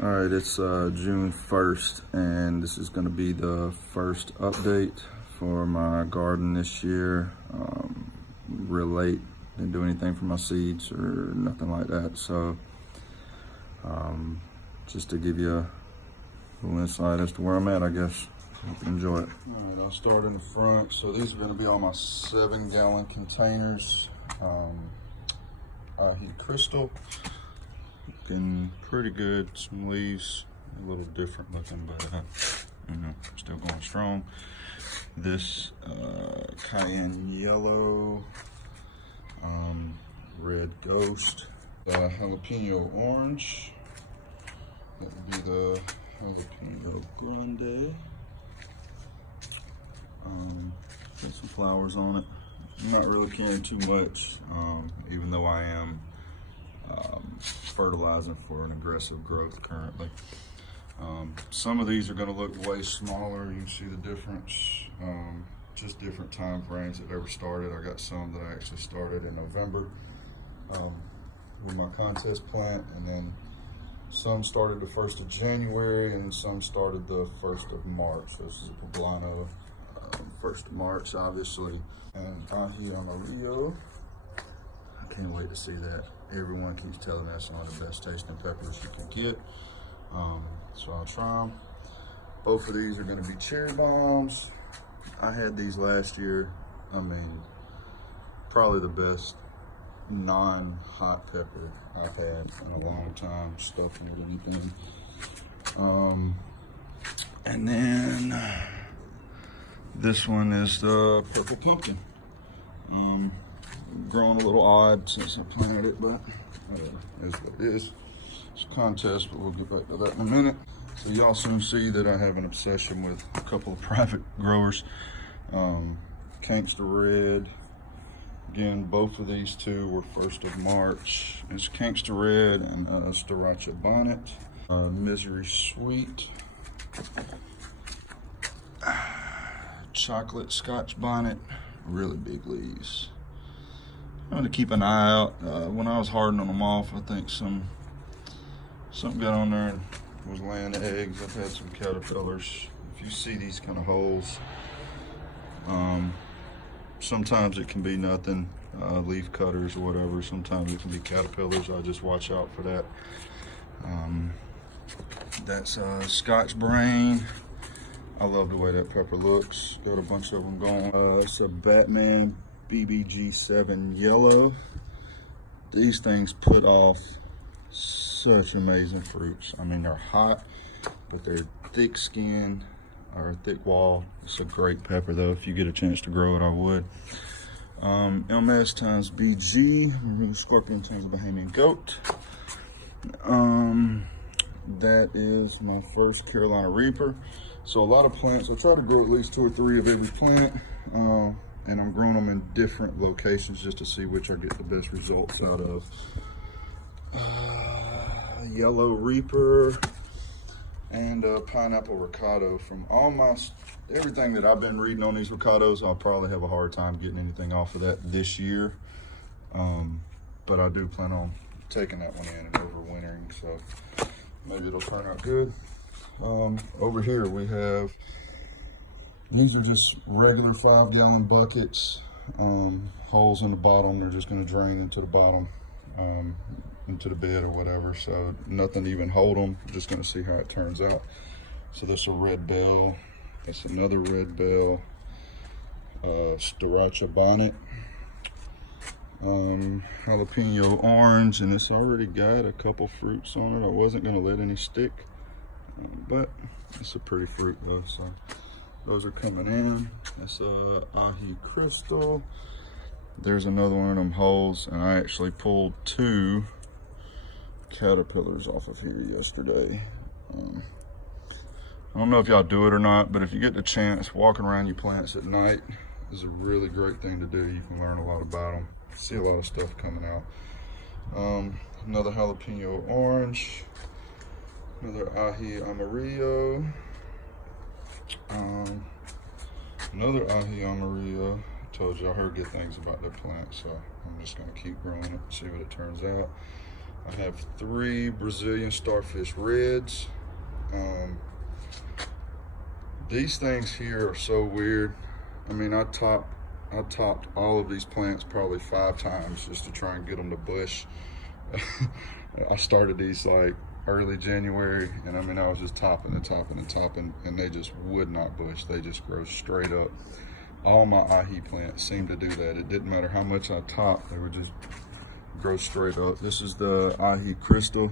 All right, it's June 1st, and this is going to be the first update for my garden this year. Real late, didn't do anything for my seeds or nothing like that. So just to give you a little insight as to where I'm at, I guess. Hope you enjoy it. All right, I'll start in the front. So these are going to be all my 7-gallon containers. Heat crystal. Looking pretty good. Some leaves a little different looking, but still going strong. This cayenne yellow, red ghost, jalapeno orange. That would be the jalapeno grande. Got some flowers on it. I'm not really caring too much, even though I am fertilizing for an aggressive growth currently. Some of these are going to look way smaller. You can see the difference. Just different time frames that ever started. I got some that I actually started in November with my contest plant, and then some started the 1st of January, and some started the 1st of March. This is a poblano, 1st of March, obviously. And ají amarillo. I can't wait to see that. Everyone keeps telling me that's one of the best tasting peppers you can get. So I'll try them. Both of these are going to be cherry bombs. I had these last year. I mean, probably the best non-hot pepper I've had in a long time, stuffed with anything. And then this one is the purple pumpkin. Growing a little odd since I planted it, but is what it is. It's a contest, but we'll get back to that in a minute. So y'all soon see that I have an obsession with a couple of private growers. Gangsta Red. Again, both of these two were 1st of March. It's Gangsta Red and Sriracha Bonnet. Misery Sweet. Chocolate Scotch Bonnet. Really big leaves. I'm gonna keep an eye out. When I was hardening them off, I think something got on there and was laying eggs. I've had some caterpillars. If you see these kind of holes, sometimes it can be nothing, leaf cutters or whatever. Sometimes it can be caterpillars. I just watch out for that. That's Scotch Brain. I love the way that pepper looks. Got a bunch of them going. It's a Batman BBG7 yellow. These things put off such amazing fruits. I mean, they're hot, but they're thick skin or thick wall. It's a great pepper though. If you get a chance to grow it, I would. MS times BG, Scorpion times Bahamian Goat. That is my first Carolina Reaper. So a lot of plants, I try to grow at least 2 or 3 of every plant. And I'm growing them in different locations just to see which I get the best results out of. Yellow Reaper and Pineapple Ricardo. From everything that I've been reading on these ricados, I'll probably have a hard time getting anything off of that this year. But I do plan on taking that one in and overwintering, so maybe it'll turn out good. Over here we have, these are just regular 5-gallon buckets, holes in the bottom. They're just going to drain into the bottom, into the bed or whatever. So nothing to even hold them. Just going to see how it turns out. So this is a red bell. That's another red bell. Sriracha Bonnet. Jalapeno orange, and it's already got a couple fruits on it. I wasn't going to let any stick, but it's a pretty fruit though. So those are coming in. That's ají crystal. There's another one of them holes, and I actually pulled 2 caterpillars off of here yesterday. I don't know if y'all do it or not, but if you get the chance, walking around your plants at night is a really great thing to do. You can learn a lot about them. See a lot of stuff coming out. Another jalapeno orange. Another ají amarillo. Another ají amarillo. I told you I heard good things about that plant, so I'm just gonna keep growing it and see what it turns out. I have 3 Brazilian starfish reds. These things here are so weird. I mean, I topped all of these plants probably 5 times just to try and get them to bush. I started these like early January, and I mean, I was just topping and they just would not bush. They just grow straight up. All my ahi plants seem to do that. It didn't matter how much I topped, they would just grow straight up. This is the ahi crystal,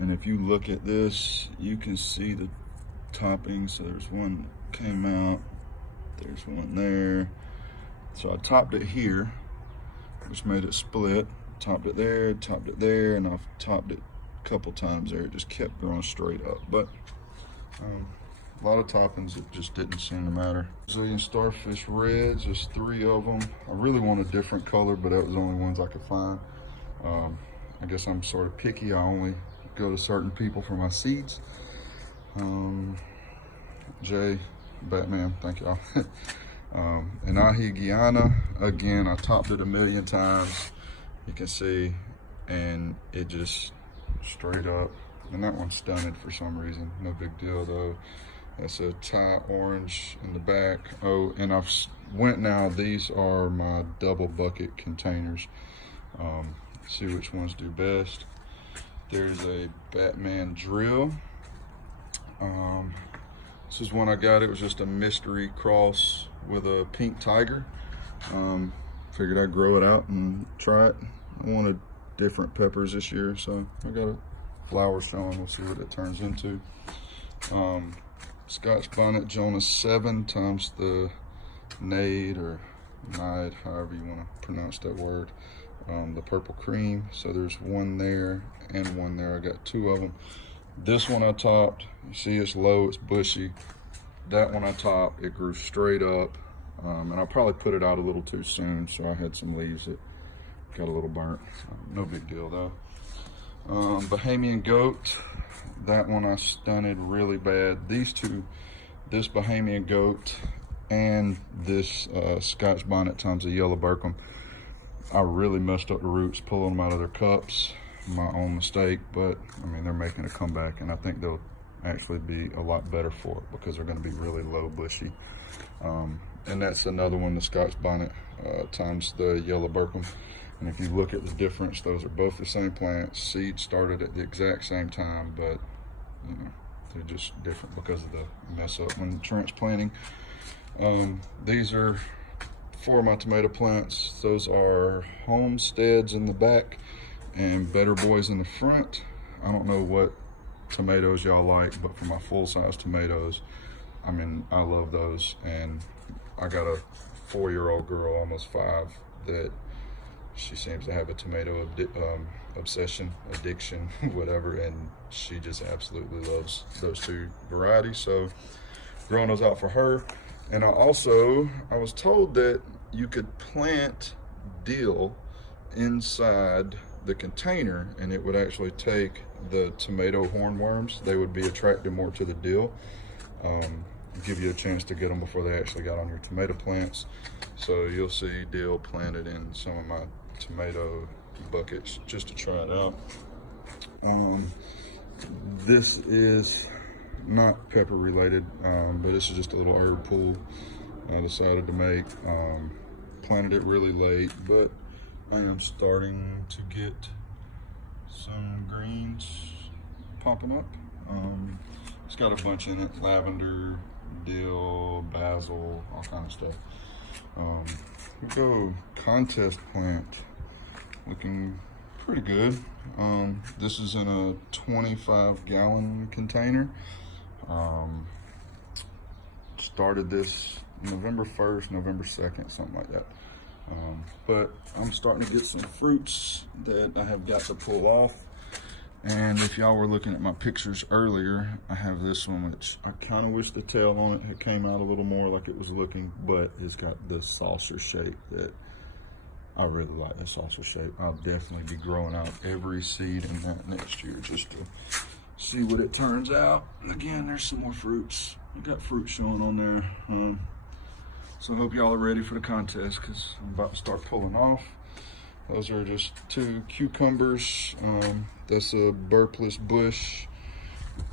and if you look at this, you can see the topping. So there's one came out, there's one there. So I topped it here, which made it split. Topped it there, and I've topped it a couple times there. It just kept growing straight up. But a lot of toppings, it just didn't seem to matter. Brazilian starfish reds, there's 3 of them. I really want a different color, but that was the only ones I could find. I guess I'm sort of picky. I only go to certain people for my seeds. Jay, Batman, thank y'all. And ahi Guyana, again, I topped it a million times. You can see, and it just straight up. And that one's stunted for some reason. No big deal though. That's a Thai orange in the back. Oh, and I've went now. These are my double bucket containers. See which ones do best. There's a Batman drill. This is one I got. It was just a mystery cross with a pink tiger. Figured I'd grow it out and try it. I wanted different peppers this year, so I got a flower showing. We'll see what it turns into. Scotch bonnet Jonas 7 times the nade or nide, however you want to pronounce that word. The purple cream. So there's one there and one there. I got 2 of them. This one I topped. You see it's low, it's bushy. That one I topped, it grew straight up. And I probably put it out a little too soon, so I had some leaves that got a little burnt. No big deal though. Bahamian goat, that one I stunted really bad. These 2, this Bahamian goat and this Scotch bonnet times the yellow Burkham, I really messed up the roots pulling them out of their cups. My own mistake, but I mean, they're making a comeback, and I think they'll actually be a lot better for it because they're going to be really low bushy. And that's another one, the Scotch bonnet times the yellow Burkham. And if you look at the difference, those are both the same plants. Seeds started at the exact same time, but you know, they're just different because of the mess up when transplanting. These are 4 of my tomato plants. Those are Homesteads in the back and Better Boys in the front. I don't know what tomatoes y'all like, but for my full-size tomatoes, I mean, I love those. And I got a 4-year-old girl, almost 5, that she seems to have a tomato obsession, addiction, whatever, and she just absolutely loves those 2 varieties. So growing those out for her. And I was told that you could plant dill inside the container, and it would actually take the tomato hornworms. They would be attracted more to the dill. Give you a chance to get them before they actually got on your tomato plants. So you'll see dill planted in some of my tomato buckets just to try it out. This is not pepper related, but this is just a little herb pool I decided to make. Planted it really late, but I am starting to get some greens popping up. It's got a bunch in it: lavender, dill, basil, all kind of stuff. We go contest plant, looking pretty good. This is in a 25-gallon container. Started this November 1st, November 2nd, something like that. But I'm starting to get some fruits that I have got to pull off. And if y'all were looking at my pictures earlier, I have this one, which I kind of wish the tail on it had came out a little more like it was looking, but it's got the saucer shape that I really like. The saucer shape. I'll definitely be growing out every seed in that next year just to see what it turns out. Again, there's some more fruits. You got fruit showing on there. So I hope y'all are ready for the contest because I'm about to start pulling off. those are just 2 cucumbers. That's a burpless bush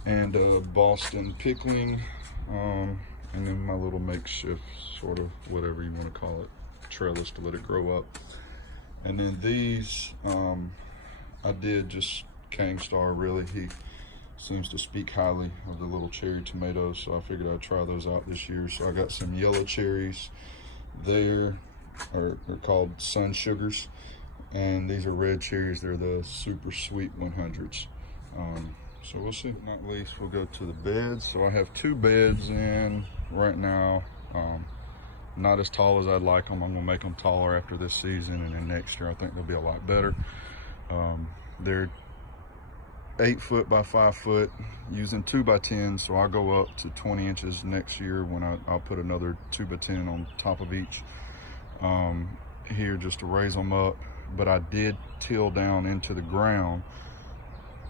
and a Boston pickling. And then my little makeshift, sort of, whatever you want to call it, trellis to let it grow up. And then these, I did just Kang Star, really. He seems to speak highly of the little cherry tomatoes, so I figured I'd try those out this year. So I got some yellow cherries there, they're called Sun Sugars, and these are red cherries. They're the super sweet 100s. So we'll see. Not least, we'll go to the beds. So I have 2 beds in right now. Not as tall as I'd like them. I'm gonna make them taller after this season, and then next year I think they'll be a lot better. They're 8 foot by 5 foot, using 2 by 10. So I'll go up to 20 inches next year when I'll put another 2 by 10 on top of each here, just to raise them up. But I did till down into the ground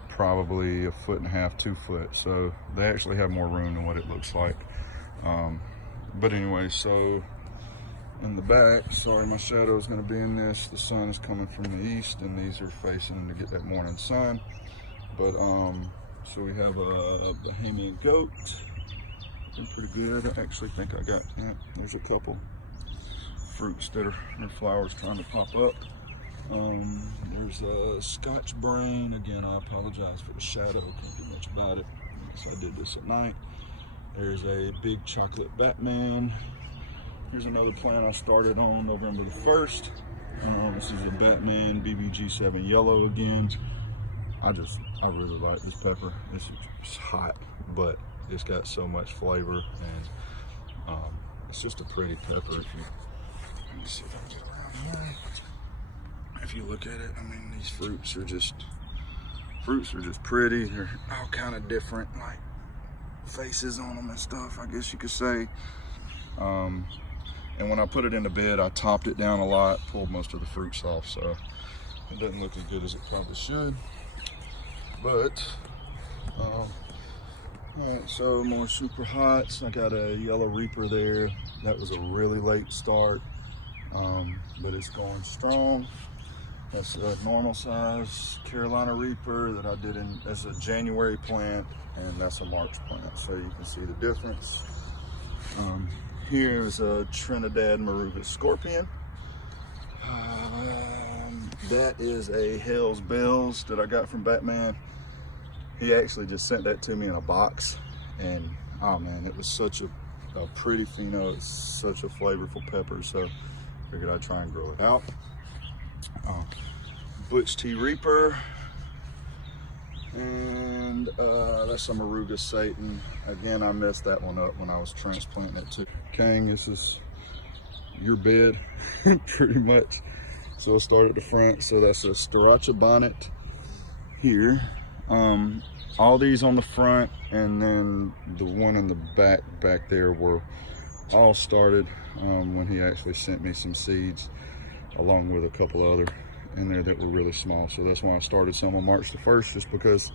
probably 1.5 foot, 2 foot, so they actually have more room than what it looks like. But anyway, so in the back, sorry, my shadow is going to be in this. The sun is coming from the east, and these are facing to get that morning sun. But so we have a Bahamian goat. They're pretty good. I actually think I got, yeah, there's a couple fruits that are, their flowers trying to pop up. There's a Scotch brain. Again, I apologize for the shadow, can't do much about it. So I did this at night. There's a big chocolate Batman. Here's another plant I started on November the 1st. This is a Batman BBG7 yellow again. I really like this pepper. It's hot, but it's got so much flavor, and it's just a pretty pepper. Let me see if I can get around here. If you look at it, I mean, these fruits are just pretty. They're all kind of different, like faces on them and stuff, I guess you could say. And when I put it in the bed, I topped it down a lot, pulled most of the fruits off, so it doesn't look as good as it probably should. But all right, so more super hots. I got a yellow reaper there. That was a really late start, but it's going strong. That's a normal size Carolina Reaper that I did as a January plant, and that's a March plant, so you can see the difference. Here is a Trinidad Maruga Scorpion. That is a Hell's Bells that I got from Batman. He actually just sent that to me in a box, and oh man, it was such a pretty pheno. It's such a flavorful pepper, so figured I'd try and grow it out. Butch T Reaper, and that's a Maruga Satan. Again, I messed that one up when I was transplanting it too. Kang, this is your bed, pretty much. So I'll start at the front. So that's a Sriracha bonnet here. All these on the front, and then the one in the back there were all started when he actually sent me some seeds, along with a couple other in there that were really small. So that's why I started some on March the 1st, just because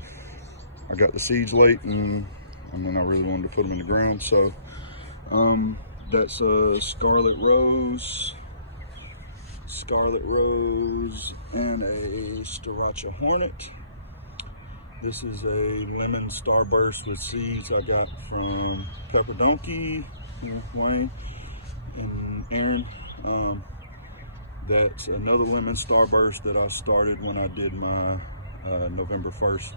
I got the seeds late, and then I really wanted to put them in the ground. So that's a Scarlet Rose, and a Sriracha Hornet. This is a lemon starburst with seeds I got from Pepper Donkey, Wayne and Aaron. That's another lemon starburst that I started when I did my November 1st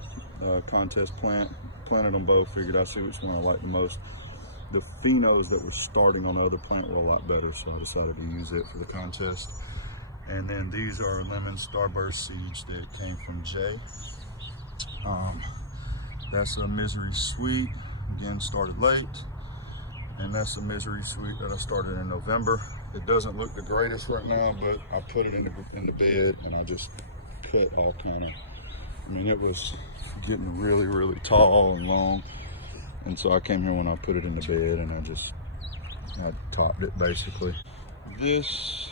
contest plant. Planted them both, figured I'd see which one I liked the most. The phenos that were starting on the other plant were a lot better, so I decided to use it for the contest. And then these are lemon starburst seeds that came from Jay. That's a Misery Sweet, again started late, and that's a Misery Sweet that I started in November. It doesn't look the greatest right now, but I put it in the bed, and I just cut all kind of, I mean, it was getting really, really tall and long, and so I came here when I put it in the bed, and I topped it basically. This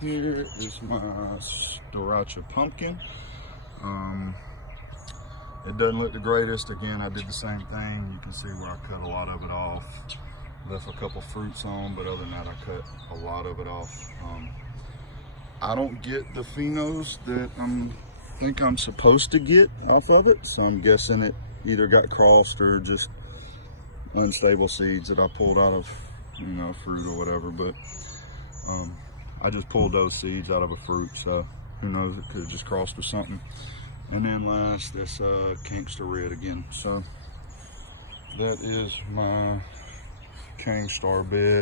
here is my Sriracha pumpkin. It doesn't look the greatest. Again, I did the same thing. You can see where I cut a lot of it off. Left a couple fruits on, but other than that, I cut a lot of it off. I don't get the phenos that I think I'm supposed to get off of it, so I'm guessing it either got crossed or just unstable seeds that I pulled out of, you know, fruit or whatever. But I just pulled those seeds out of a fruit, so who knows, it could have just crossed with something. And then last, this Gangster Red again. So that is my King Star bed.